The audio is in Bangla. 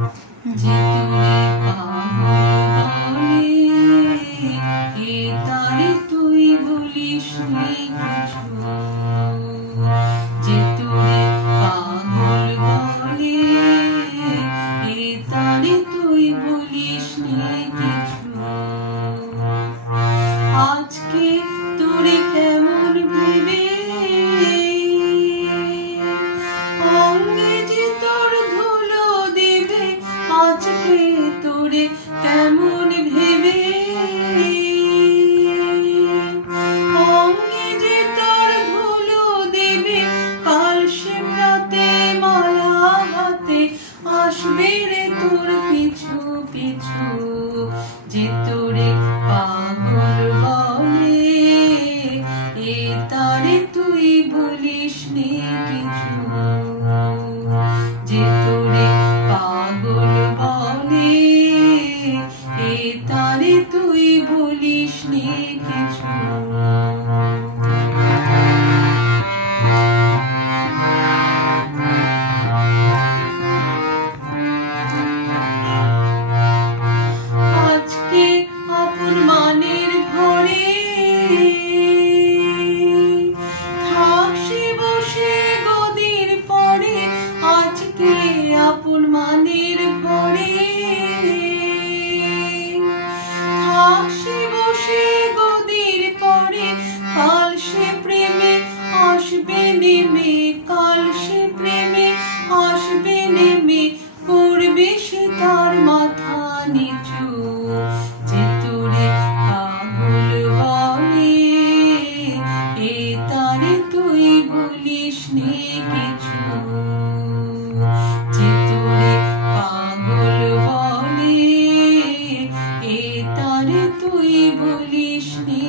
যে তোরে পাগল বলে, এ তারে তুই বলিস নি কিছু। যে তোরে পাগল বলে, এ তারে তুই বলিস নি কিছু। আজকে তোরে কেমন ভেবে অঙ্গে যে তোর ধুলো দেবে, আজকে তোরে কেমন ভেবে অঙ্গে যে তোর ধুলো দেবে, কাল সে রাতে মালা হাতে আসবে রে তোর পিছু পিছু। যে তোরে পাগল বলে, এ তারে তুই বলিস নি কিছু। যে তোরে পাগল বলে, এ তারে তুই বলিস নি কিছু। আজকে আপন মানের ঘরে থাকসে বসে গদির পরে, আজকে আপন মানের ঘরে থাকসে বসে গদির পরে, কাল সে প্রেমে আসবে নেমে, কাল সে প্রেমে আসবে নেমে, করবে সে তার মাথা নিচু। যে তোরে পাগল বলে, এ তারে তুই বলিস নি কিছু। যে তোরে পাগল বলে, এ তারে তুই বলিস নি